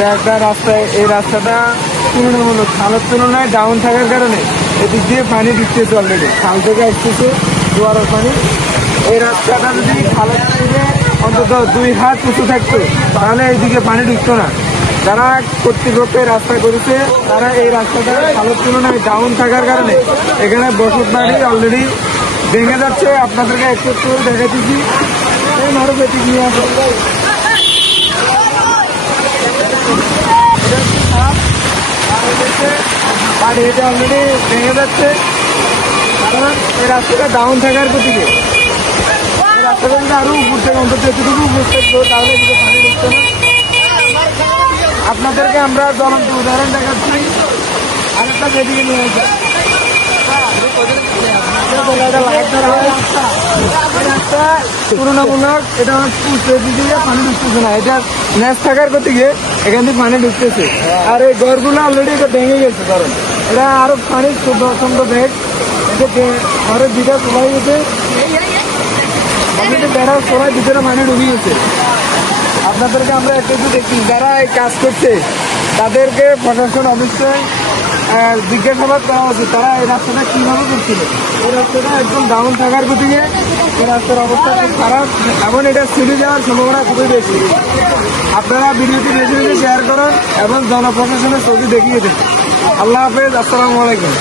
এটা একটা রাস্তায়, এই রাস্তাটা তুলনামূলক খালের তুলনায় ডাউন থাকার কারণে এদিক দিয়ে পানি ঢুকতেছে অলরেডি, খাল থেকে আসতেছে জোয়ারের পানি। এই রাস্তাটা যদি খালের থেকে অন্তত 2 হাত উঁচু থাকতো তাহলে এইদিকে পানি ঢুকতো না। যারা কর্তৃপক্ষের রাস্তা করেছে তারা এই রাস্তাটা খালের তুলনায় ডাউন থাকার কারণে এখানে বসত বাড়ি অলরেডি ভেঙে যাচ্ছে। আপনাদেরকে একটু একটু দেখাচ্ছি, এই মারো বেটি নিয়ে আসো। বাড়ি এটা অলরেডি ভেঙে যাচ্ছে, কারণ এই রাস্তাটা ডাউন থাকার গতিকে। এই রাস্তাটা যদি আরো উপর থেকে অন্তত এতটুকু উপর থাকতো তাহলে কিন্তু পানি ঢুকতো না। আপনাদেরকে আমরা জ্বলন্ত উদাহরণ দেখাচ্ছি, আরেকটা যেদিকে নিয়ে আসে তুলনামূলক এটা দিকে পানি ঢুকতেছে না, এটা ন্যাচ থাকার গতিকে এখান থেকে পানি ঢুকতেছে। আর এই ঘরগুলো অলরেডি এটা ভেঙে গেছে, কারণ এটা আরো পানি প্রচন্ড বেগ, ঘরের ভিতরে সবাই গেছে, বেড়ার সবাই ভিতরে পানি ঢুকে গেছে। আপনাদেরকে আমরা একটু দেখি, যারা এই কাজ করছে তাদেরকে প্রশাসন অবশ্যই জিজ্ঞাসাবাদ করা উচিত, তারা এই রাস্তাটা কিভাবে করছিল। এই রাস্তাটা একদম ডাউন থাকার গতিকে এই রাস্তার অবস্থা খুব খারাপ এবং এটা ছিঁড়ে যাওয়ার সম্ভাবনা খুবই বেশি। আপনারা ভিডিওটি বেশি বেশি শেয়ার করুন এবং জনপ্রশাসনের ছবি দেখিয়ে দিন। আল্লাহ হাফেজ, আসসালামু আলাইকুম।